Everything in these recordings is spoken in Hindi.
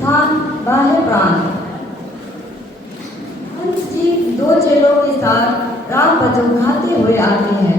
स्थान बाह्य प्रांत। हंस जी 2 चेलों के साथ राम भजन गाते हुए आते हैं।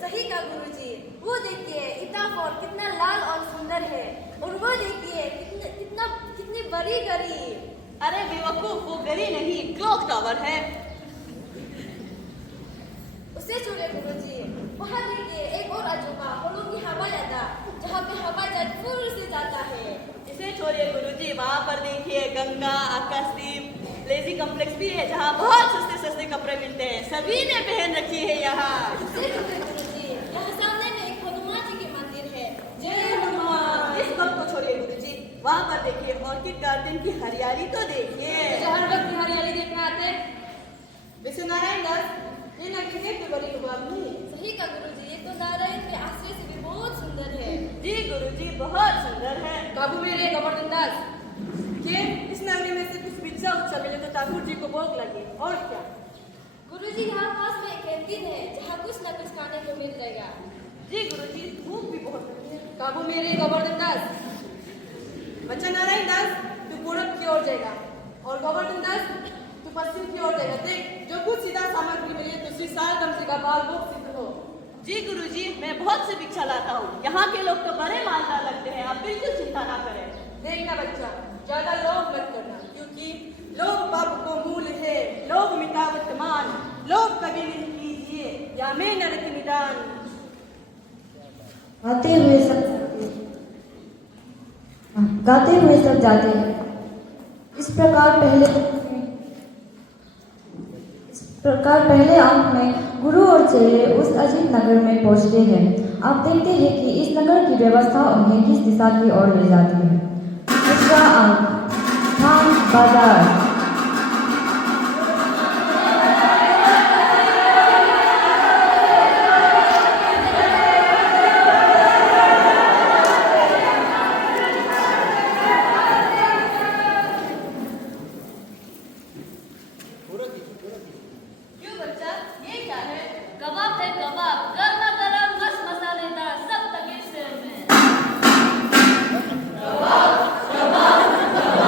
सही का गुरुजी, वो देखिए इतना फॉल कितना लाल और सुंदर है, और वो देखिए कितनी बड़ी गरी। अरे बेवकूफ, वो गरी नहीं क्लॉक टावर है। उसे छोड़े गुरुजी, वहाँ देखिए एक और अजूबा फलों की हवाई अड्डा, जहाँ पे हवाई जहाज फूल से जाता है। इसे छोड़िए गुरुजी, वहाँ पर देखिए गंगा, आकाशदीप, लेजी कॉम्प्लेक्स भी है, जहाँ बहुत सस्ते सस्ते कपड़े मिलते हैं, सभी ने पहन रखी है यहाँ। यहाँ सामने में एक हनुमान जी की मंदिर है। जय हनुमान। इस वक्त को छोड़िए गुरुजी, वहाँ पर देखिए ऑर्किड गार्डन की हरियाली तो देखिए। हर वक्त की हरियाली देखने आते। वैसे नारायण दास, ये नगरी है तो बड़ी लुभावनी। सही का गुरुजी, ये तो नारायण के आश्रय से भी बहुत सुंदर है। जी गुरुजी, बहुत सुंदर है। बाबू मेरे गोवर्धन दास, ये इस नगरी में से कुछ पिज्जा उच्चा मिले तो ठाकुर जी को भोग लगे, और क्या। गुरुजी, यहाँ पास में एक कैंटीन है, जहाँ कुछ न कुछ खाने को मिल जाएगा। जी गुरुजी, भूख भी बहुत लगी है। बाबू मेरे गोवर्धन दास, बच्चा नारायण दास, तू पूरब की ओर जाएगा और गोवर्धन दास तू पश्चिम की ओर जाएगा। देख, जो कुछ सीधा सामग्री मिले तो श्री सारकम से का बाल भोग सिद्ध हो। जी गुरुजी, मैं बहुत से भिक्षा लाता हूँ, यहाँ के लोग तो बड़े मालदार लगते हैं, आप बिल्कुल चिंता ना करें। देखना बच्चा, ज्यादा लोभ मत करना, क्योंकि लोभ पाप को मूल है। लोभ मिटावत मान, लोभ कभी नहीं कीजिए, या मैं नरक निदान। गाते हुए सब जाते हैं। इस प्रकार पहले अंक में गुरु और चेले उस अजीब नगर में पहुंचते हैं। आप देखते हैं कि इस नगर की व्यवस्था उन्हें किस दिशा की ओर ले जाती है। दूसरा अंक, स्थान बाजार। क्यों बच्चा, ये क्या है? कबाब है कबाब, गर्मा गर्म मस्त मसालेदार, सब तगड़े से में। कबाब कबाब कबाब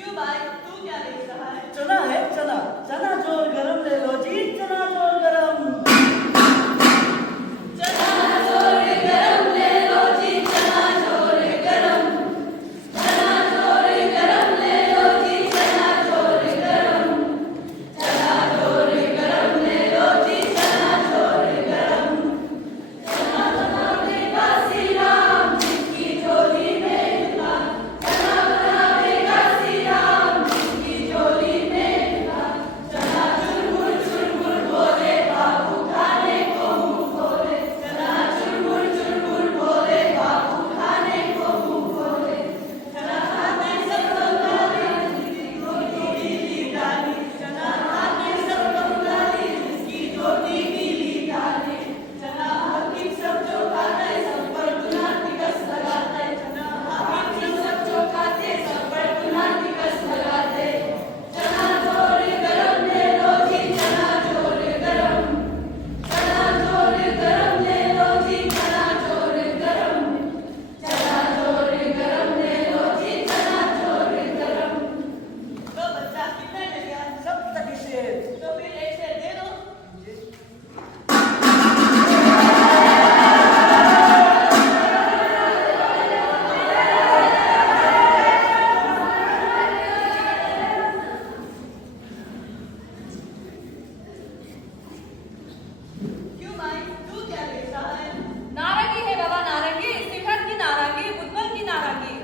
क्यों भाई, तू क्या देख रहा है? चना है चना, चना जोर गरम ले लो जी, चना जोर गरम। तो बच्चा कितने में गया? सब तक इसे तो फिर एक शेर दे दो। क्यों भाई, तू क्या देख रहा है? नारंगी है बाबा, नारंगी, सिफत की नारंगी, बुद्धल की नारंगी।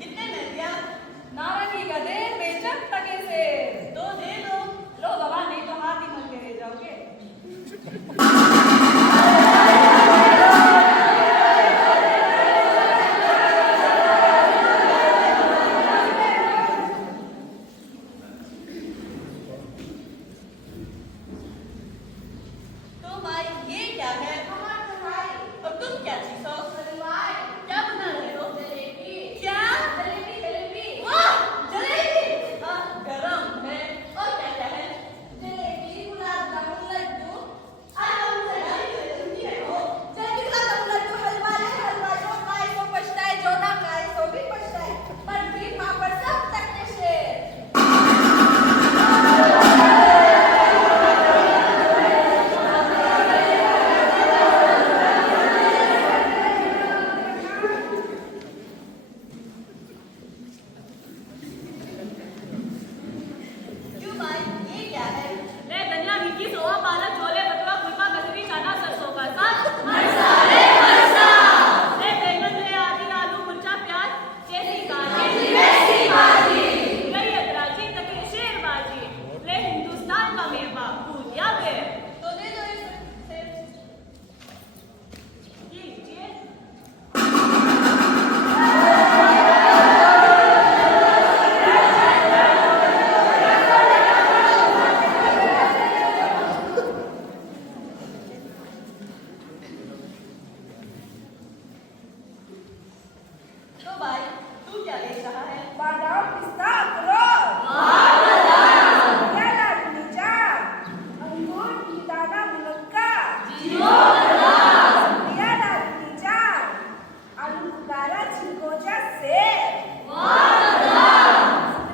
कितने में दिया? नारंगी का दे, बेचक टके से। तो दे दो। लो बाबा, नहीं तो हाथ ही मल के ले जाओगे। तो भाई, ये क्या है? और तुम क्या चीज हो? क्या बना रहे हो? क्या? वाह, जलेबी! हाँ, गरम है। और क्या क्या है? क्यों भाई, ये क्या है? ले धनिया, भिंडी, सोहा, पालक, छोले, बथुआ, फुलका, गजरी, चना, सरसों का साग। ले बैंगन, ले आदि, आलू, मिर्चा, प्याज, कैसी भाजी। गई अदराची, तके शेर बाजी। ले हिंदुस्तान का मेवा, भुजिया पे। तो दे दो इसे। ये लीजिए। तो भाई, तू क्या देख रहा है? बादाम पिस्ता अखरोट केला नीचा अंगूर की दाना मुनक्का पियाला नीचा आलू बुखारा चिंकोजा सेब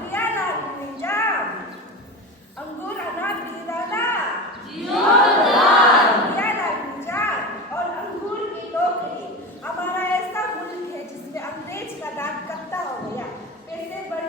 पियाला नीचा अंगूर अनार की दाना पियाला नीचा और अंगूर की टोकरी। हमारा ऐसा मुल्क है जिसमें अंग्रेज का राज कब्जा हो गया, पैसे बढ़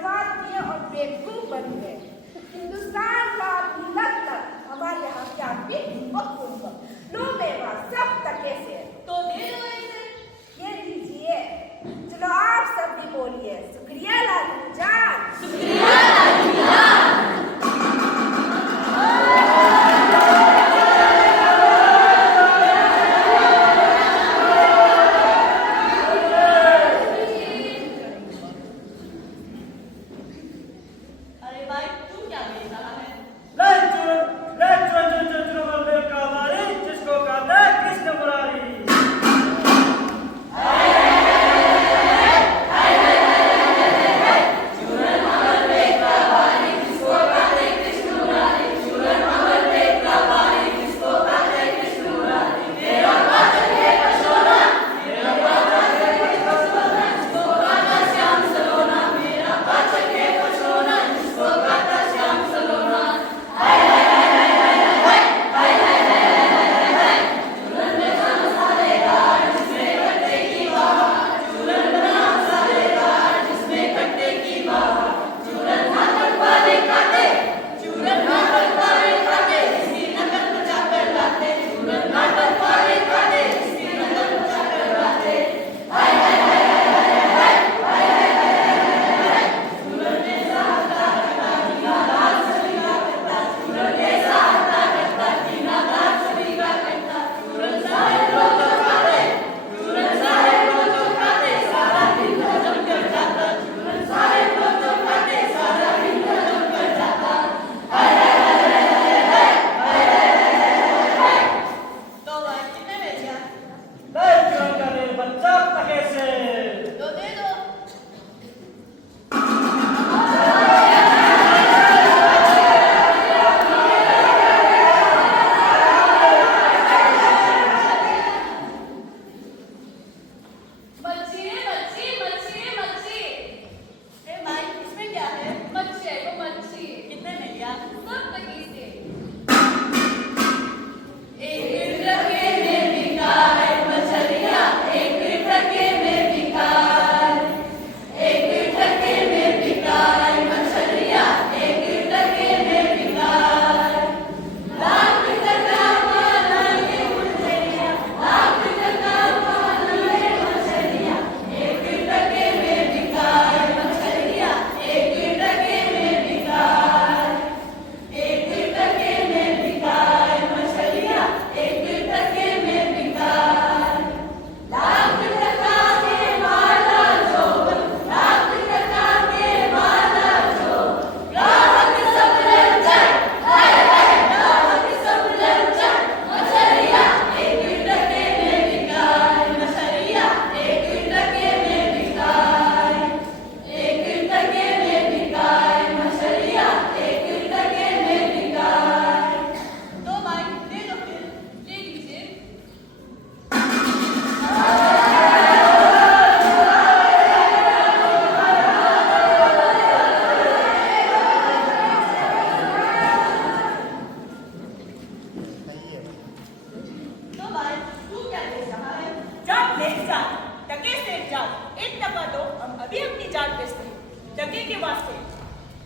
टके के वास्ते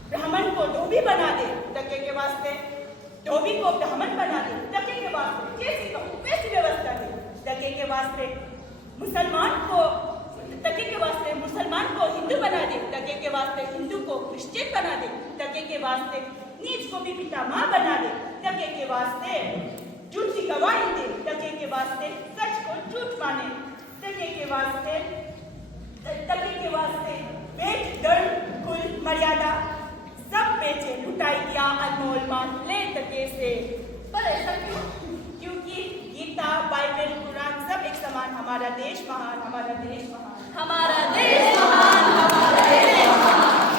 ब्राह्मण को धोबी बना दे, टके के वास्ते धोबी को ब्राह्मण बना दे, टके के वास्ते जैसी कहूँ वैसी व्यवस्था दे, टके के वास्ते मुसलमान को टके के वास्ते मुसलमान को हिंदू बना दे, टके के वास्ते हिंदू को क्रिश्चियन बना दे, टके के वास्ते नीच को भी पिता माँ बना दे, टके के वास्ते झूठी गवाही दे, टके के वास्ते सच को झूठ माने, टके के वास्ते वेद दंड कुल मर्यादा सब बेचे, लुटाई दिया अनमोल मान ले टके से। पर ऐसा क्यों? क्योंकि गीता, बाइबल, कुरान सब एक समान, हमारा देश महान, हमारा देश महान, हमारा देश महान, हमारा देश महान।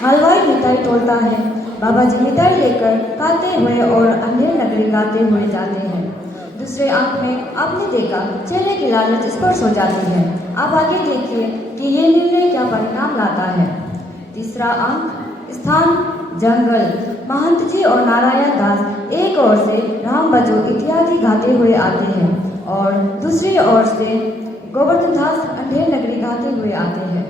हलवाई मिठाई तोड़ता है, बाबा जी मिठाई लेकर खाते हुए और अंधेर नगरी गाते हुए जाते हैं। दूसरे अंक में आपने देखा चेहरे की लालच स्पर्श हो जाती है। आप आगे देखिए कि ये निर्णय क्या परिणाम लाता है। तीसरा अंक स्थान जंगल। महंत जी और नारायण दास एक ओर से राम बजो इत्यादि गाते हुए आते हैं और दूसरी ओर से गोवर्धन दास अंधेर नगरी गाते हुए आते हैं।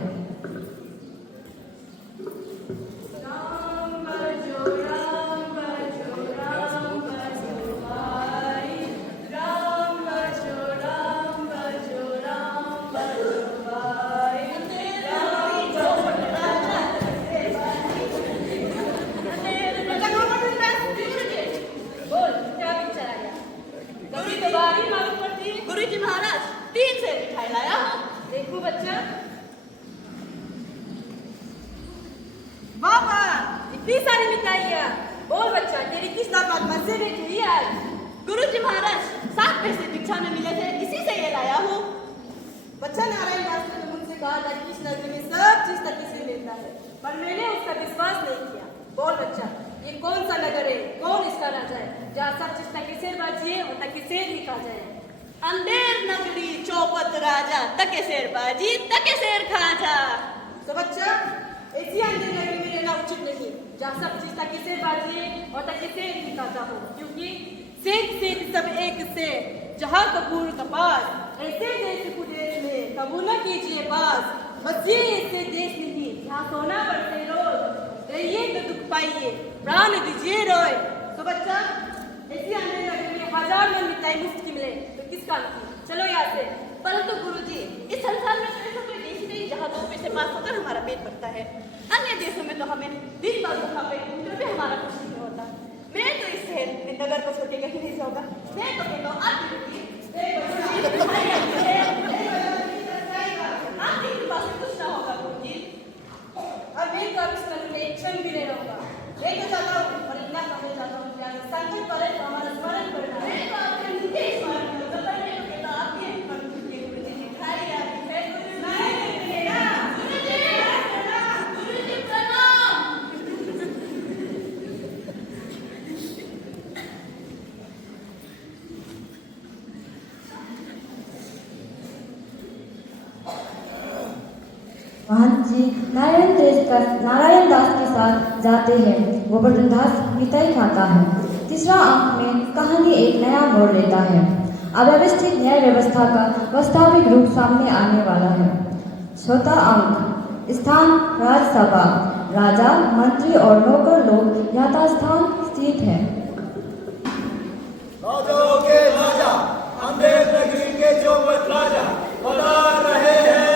गुरुजी महाराज 3 से मिठाई लाया हूँ। देखो बच्चा। वाह वाह, इतनी सारी मिठाइयाँ। बोल बच्चा, तेरी किस बात मजे में हुई आज? गुरुजी महाराज 7 पैसे भिक्षा में मिले थे, इसी से ये लाया हूँ। बच्चा नारायण दास ने मुझसे कहा था कि इस नगरी में सब चीज तक से मिलता कहता है, पर मैंने उसका विश्वास नहीं किया। बोल बच्चा, ये कौन सा नगर है, कौन इसका राजा है, जहाँ सब चीज तकेसेर बाजी है और तकेसेर ही खा जाए। अंधेर नगरी चौपत राजा, तके शेर बाजी तके शेर खाजा। तो बच्चा, ऐसी अंधेर नगरी में रहना उचित नहीं, जहाँ सब चीज तकेसेर बाजी है और तकेसेर ही खाता हो, क्योंकि सेठ सब एक से, जहाँ कपूर कपास, ऐसे देश कुदेश में कबूल न कीजिए बास। बस ये ऐसे देश नहीं, जहाँ सोना बढ़ते रोज, रहिए तो दुख पाइए, प्राण दीजिए रोए। तो बच्चा, ऐसी अंधेर नगरी में हजार में मिठाई मुफ्त की मिले तो किस काम की? चलो यहाँ से। परंतु गुरुजी, इस संसार में तो ऐसा कोई देश नहीं जहाँ 2 पैसे माफ होकर हमारा पेट भरता है। अन्य देशों में तो हमें दिन भर वहाँ पे घूमकर भी हमारा कुछ नहीं होता। मैं तो इस शहर में नगर को छोड़ के कहीं नहीं जाऊंगा। मैं तो कहता हूँ आपकी पास कुछ ना होगा गुरुजी। और मैं तो अब इस नगर में एक क्षण भी नहीं रहूंगा। मैं तो चाहता हूँ और इतना कहना चाहता हूँ कि अगर संकट पड़े तो हमारा स्मरण करना है। मैं तो आपके मुझे स्मरण करूंगा, पर मैं तो कहता हूँ आपके पर गुरुजी दिखाई आती है। गुरुजी प्रणाम। महंत जी नारायण दास के साथ जाते हैं। गोवर्धन दास मिठाई खाता है। तीसरा अंक में कहानी एक नया मोड़ लेता है। अव्यवस्थित न्याय व्यवस्था का वास्तविक रूप सामने आने वाला है। चौथा अंक, स्थान राजसभा, राजा, मंत्री और नौकर लोग यथास्थान स्थित है। राजाओं के राजा, अंधेर नगरी के चौपट राजा पधार रहे हैं।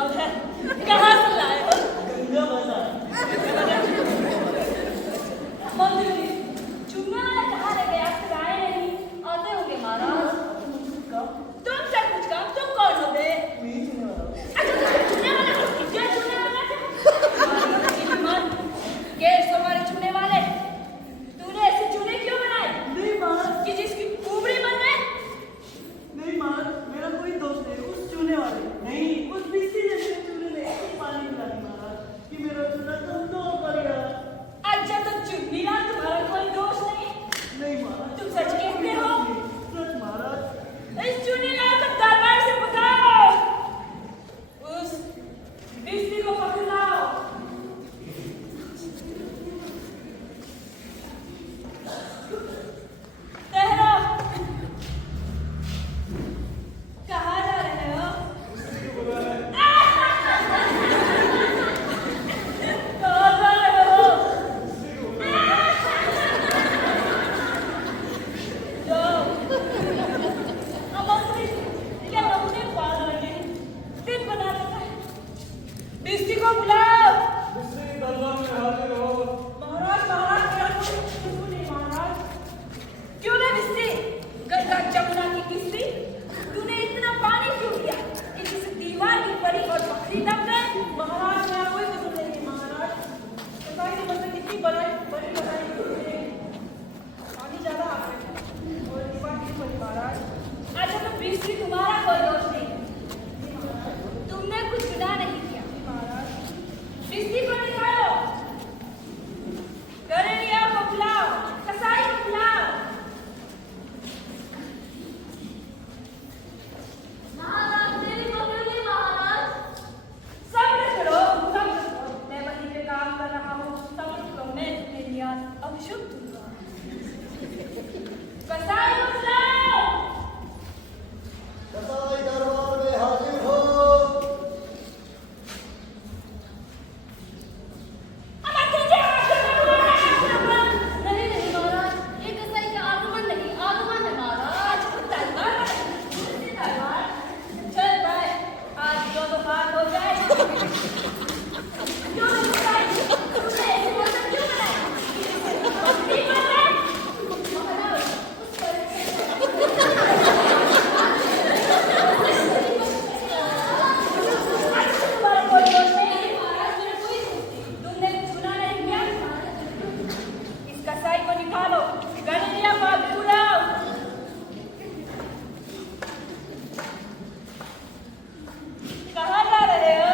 कमाल है। कहाँ से लाए हो? गंगा बाजार। मंदिर चुना कहाँ रह गए? आप आए नहीं, आते होंगे महाराज। तुमसे कुछ काम, तुम कौन हो बे? नहीं चुना। अच्छा तुम चुने वाला हो? क्या चुने वाला थे? केस हमारे चुने वाले। तूने ऐसे चुने क्यों बनाए नहीं महाराज, कि जिसकी कुबड़ी बन गए? नहीं महाराज, मेरा कोई दोस्त नहीं, उस चूने वाले नहीं, उस बिस्ती ने मेरे चूने ने इतनी पानी मिला दी महाराज कि मेरा चूना कमजोर पड़ गया। अच्छा तो चुन्नी लाल तुम्हारा कोई दोष नहीं? नहीं महाराज, तुम सच कहते हो? सच महाराज। इस चुन्नी लाल को दरबार से बताओ। उस बिस्ती को पकड़ाओ। ठहरो। कहाँ जा रहे हो? कहाँ जा रहे हो? जाओ। अब अपनी क्या अपने पाल लगे दिन बना देता है। बिस्ती को बुलाओ। महाराज महाराज मेरा कोई कुछ नहीं महाराज। क्यों ना बिस्ती? गंगा जमुना की किस्ती। तूने इतना पानी क्यों दिया कि किसी दीवार की परी और बकरी दब गए? महाराज मेरा कोई कसूर नहीं है महाराज। बताइए कि मतलब कितनी बड़ी बनाई तुमने। पानी ज्यादा आ गया और दीवार की परी महाराज। अच्छा तो बिस्ती तुम्हारा कोई दोष नहीं। तुमने कुछ गुनाह नहीं किया महाराज। बिस्ती को निकालो। गरनिया को बुलाओ, कसाई को बुलाओ। महाराज मेरी पकड़ी महाराज। सब्र करो, सब्र करो। मैं वहीं पे काम कर रहा हूँ। सब्र करो, मैं तुम्हें लिया अब शुभ दूंगा। कसाई को बुलाओ। कसाई दरबार में हाजिर हो। अब तुझे नहीं नहीं महाराज, ये कसाई का आगमन नहीं, आगमन है महाराज। चल भाई, आज दोनों बात हो जाए। क्यों नहीं बताई? तूने ऐसे मौसम क्यों बनाया? बकरी बन गए? तुम्हारा कोई दोष नहीं है महाराज, मेरा कोई दोष नहीं। तुमने कुछ गुनाह नहीं किया। इस कसाई को निकालो। गणनिया को आगे बुलाओ। कहाँ जा रहे हो?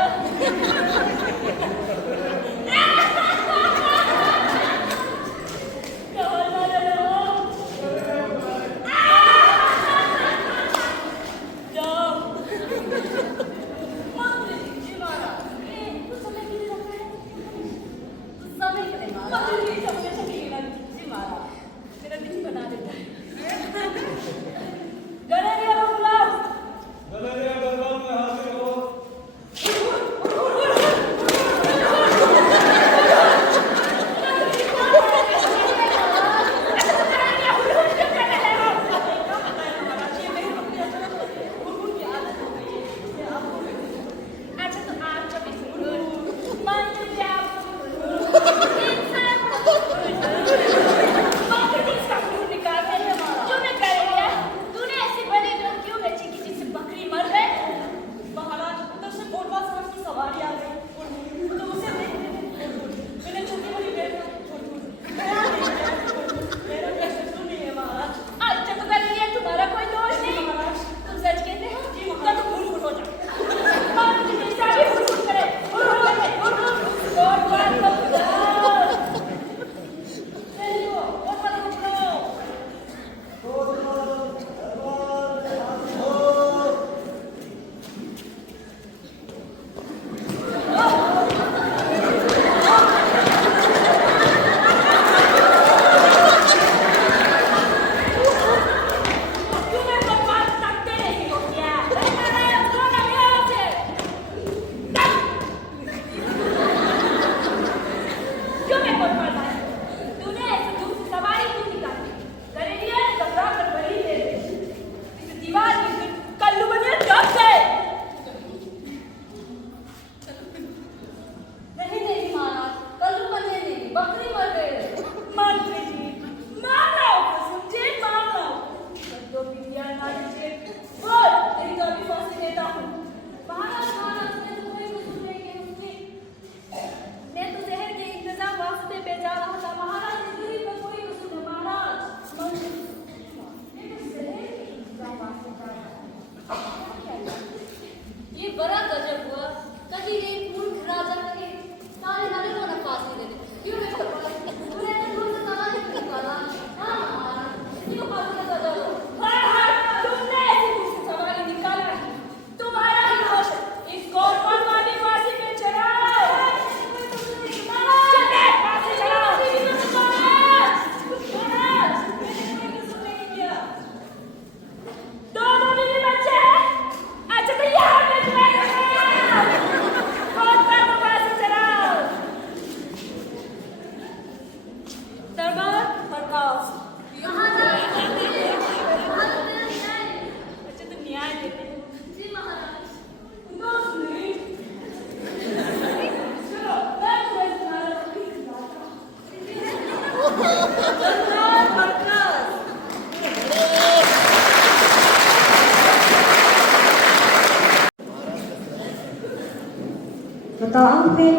बताओ अंक में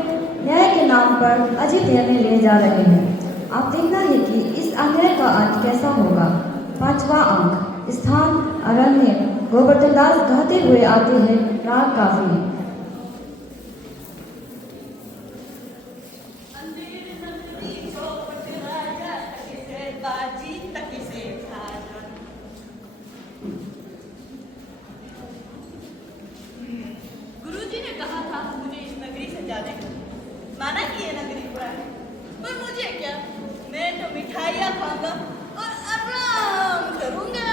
न्याय के नाम पर अजीब निर्णय लिए जा रहे हैं। आप देखना है कि इस अन्याय का अंत कैसा होगा। 5वां अंक स्थान अरण्य। गोवर्धन दास गाते हुए आते हैं राग काफी। गुरुजी ने कहा था मुझे इस नगरी से जाने को। माना कि ये नगरी बुरा है, पर मुझे क्या, मैं तो मिठाइयाँ खाऊंगा और आराम करूंगा।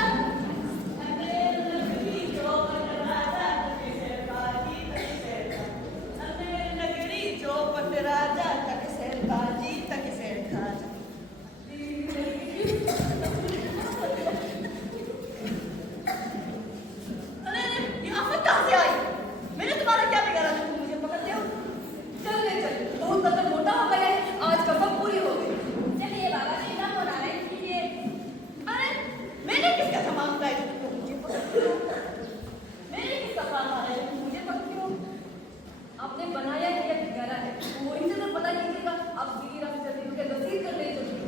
आपने बनाया है या बिगाड़ा है, वो इनसे तो पता कीजिएगा। आप सीधी राह से चलते हुए नसीब कर ले चलिए।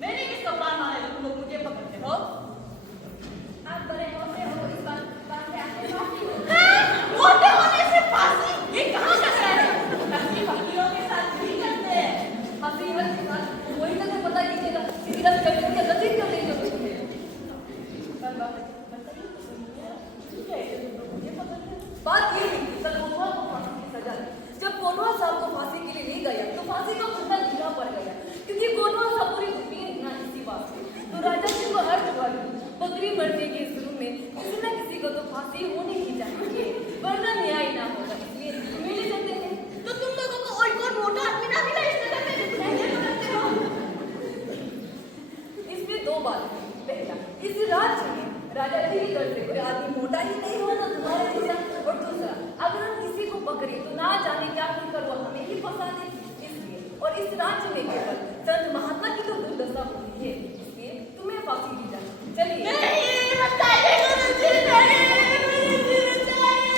मैंने किसका प्राण मारा है, तुम लोग मुझे पकड़ते हो? आप बड़े होते हो, इस बात से आपने माफी हो। मोटे होने से फांसी, ये कहाँ का शहर है? फांसी फांसियों के साथ नहीं करते। फांसी हर के साथ वो इनसे तो पता कीजिएगा। सीधी राह से चलते हुए नसीब कर ले चलिए। बात ये है कि कल कोनवा को फांसी की सजा दी। जब कोनवा साहब को फांसी के लिए ले गया तो फांसी का फंदा ढीला पड़ गया, क्योंकि कोनवा साहब पूरी जमीन ना इसी बात से। तो राजा जी को हर हुआ बकरी मरने के शुरू में किसी न किसी को तो फांसी होनी ही चाहिए, वरना न्याय ना होगा। इसलिए मेरे कहते हैं तो तुम लोगों को और कौन मोटा आदमी ना मिला इस नगर में जो तुम ये करते हो? इसमें दो बात है। पहला, इस राज्य में राजा जी की तरफ से कोई आदमी मोटा ही नहीं होना तुम्हारे जैसा। और दूसरा, अगर हम किसी को पकड़े तो ना जाने क्या फिर वो हमें ही फंसा दे। इसलिए और इस राज्य में केवल संत महात्मा की तो दुर्दशा होती है, इसलिए तुम्हें फांसी दी जाए। चलिए। नहीं, बताइए गुरुजी, नहीं, गुरुजी, बताइए,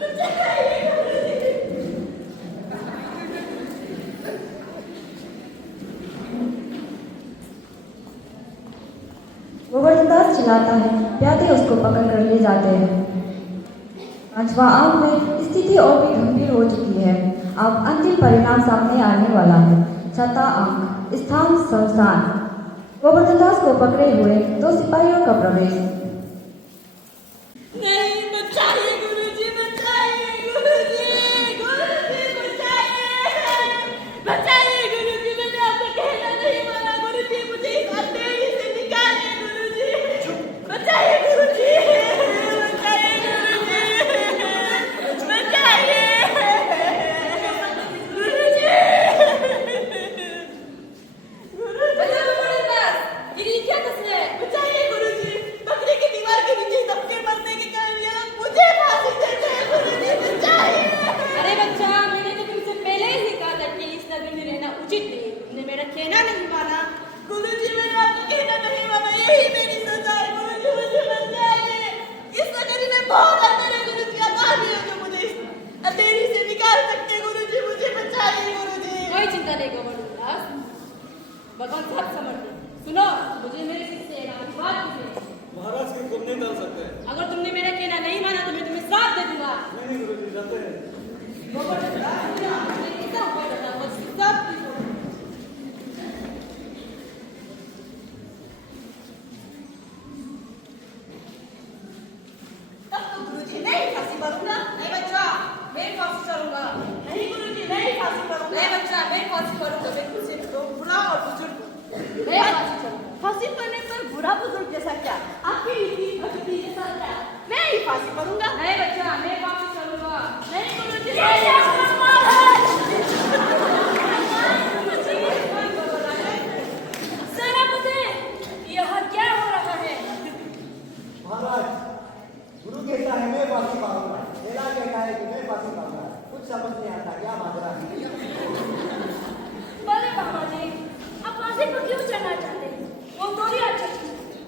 बताइए गुरुजी। गोवर्धन दास चिल्लाता है, प्यादे उसको पकड़ कर ले जाते हैं। 5वां अंक में स्थिति और भी गंभीर हो चुकी है। अब अंतिम परिणाम सामने आने वाला है। 6वां अंक स्थान शमशान। गोवर्धन दास को पकड़े हुए 2 सिपाहियों का प्रवेश। नहीं, बचाइए गुरुजी, बचाइए गुरुजी, गुरुजी बचाइए, बचाइए गुरुजी, मैंने आपको कहना नहीं माना गुरुजी, मुझे इस अंधेरी से निकालिए गुरुजी, बचाइए गुरुजी, बचाइए गुरुजी, बचाइए गुरुजी, ये क्या कसर है? बचाइए गुरुजी, बकरी की दीवार के नीचे दबके मरने के कारण ये लोग मुझे फांसी देते हैं गुरुजी, बचाइए। अरे बच्चा, मैंने तो तुमसे पहले ही कहा था कि इस नगर में रहना उचित नहीं। तुमने मेरा कहना नहीं माना। गुरुजी, मैंने आपको कहना नहीं माना, यही मेरी सजा है गुरुजी, मुझे बचाइए। इस नगरी में बहुत अंधेरे गुरुजी, आप आ गए हो जो मुझे इस अंधेरी से निकाल सकते हैं गुरुजी, मुझे बचाइए गुरुजी। कोई चिंता नहीं गोवर्धन दास, भगवान सब समझते। सुनो, मुझे मेरे शिष्य की बात कीजिए। महाराज के कुछ नहीं डाल सकते। अगर तुमने मेरा कहना नहीं माना तो मैं तुम्हें श्राप दे दूंगा। नहीं गुरुजी, जाते हैं। गोवर्धन दास, मैं कैसा उपाय बताऊं? बस सब ठीक हो। तब तो गुरुजी नहीं फांसी भरूंगा। नहीं बच्चा, मैं फांसी चलूंगा। नहीं गुरुजी, नहीं फांसी भरूंगा। नहीं बच्चा, मैं फांसी करूंगा। मैं खुद से तो बुरा और बुजुर्ग हूं। मैं फांसी चलूंगा। फांसी करने पर बुरा बुजुर्ग जैसा क्या, आपकी रीति भक्ति जैसा क्या, मैं ही फांसी करूंगा। नहीं बच्चा, मैं फांसी चलूंगा। नहीं गुरुजी, सेनापति, यह क्या हो रहा है? महाराज, गुरु कहता है मैं फांसी पाऊंगा, बेला कहता है कि मैं फांसी पाऊंगा। कुछ समझ नहीं आता क्या माजरा है। बोले बाबा जी, आप फांसी पर क्यों चढ़ना चाहते हैं? वो थोड़ी अच्छी चीज है।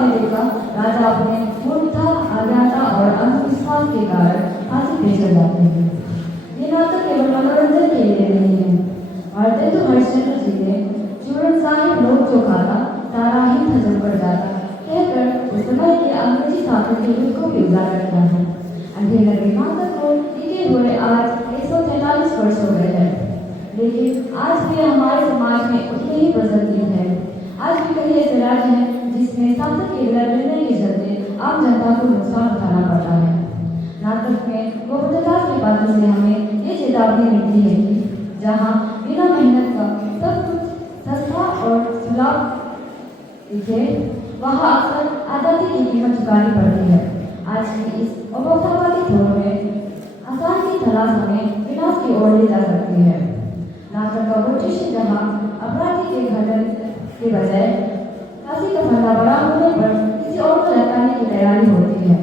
आपने देखा, राजा अपने मूर्खता, अज्ञानता और अंधविश्वास के कारण फांसी पे चढ़ जाते हैं। ये नाटक केवल मनोरंजन के लिए नहीं है। भारतेंदु हरिश्चंद्र जी ने चूरन साहिब लोग जो खाता तारा ही खजम पड़ जाता कहकर उस समय के अंग्रेजी शासन के युग को भी उजागर किया है। अंधेरे नगरी नाटक को लिखे हुए आज 143 वर्ष हो गए हैं, लेकिन आज भी हमारे समाज में उतने ही प्रचलित है। आज भी कई ऐसे राज्य हैं जिसमें शासक के गलत निर्णय के चलते आम जनता को नुकसान उठाना पड़ता है। नाटक में गोवर्धनदास के पात्र से हमें ये चेतावनी मिलती है कि जहाँ बिना मेहनत का सब कुछ सस्ता और सुलभ दिखे, वहाँ अक्सर आजादी की कीमत चुकानी पड़ती है। आज की इस उपभोक्तावादी दौर में आसान की तलाश हमें विनाश की ओर ले जा सकती है। नाटक का वो दृश्य जहाँ अपराधी के घटन के बजाय फांसी का फंदा बड़ा होने पर किसी और को लटकाने की तैयारी होती है,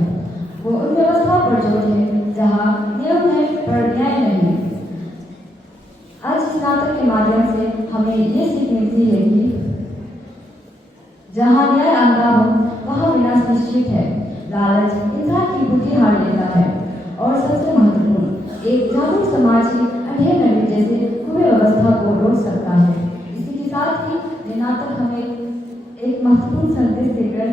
वो उन व्यवस्था पर जोर है जहाँ नियम है पर न्याय नहीं। आज इस नाटक के माध्यम से हमें ये सीख मिलती है कि जहाँ न्याय अंधा हो वहाँ विनाश निश्चित है। लालच इंसान की बुद्धि हार लेता है और सबसे महत्वपूर्ण एक जागरूक समाज ही अंधेर नगरी जैसे कुव्यवस्था को रोक सकता है। इसी के साथ ही ये नाटक हमें एक महत्वपूर्ण संदेश देकर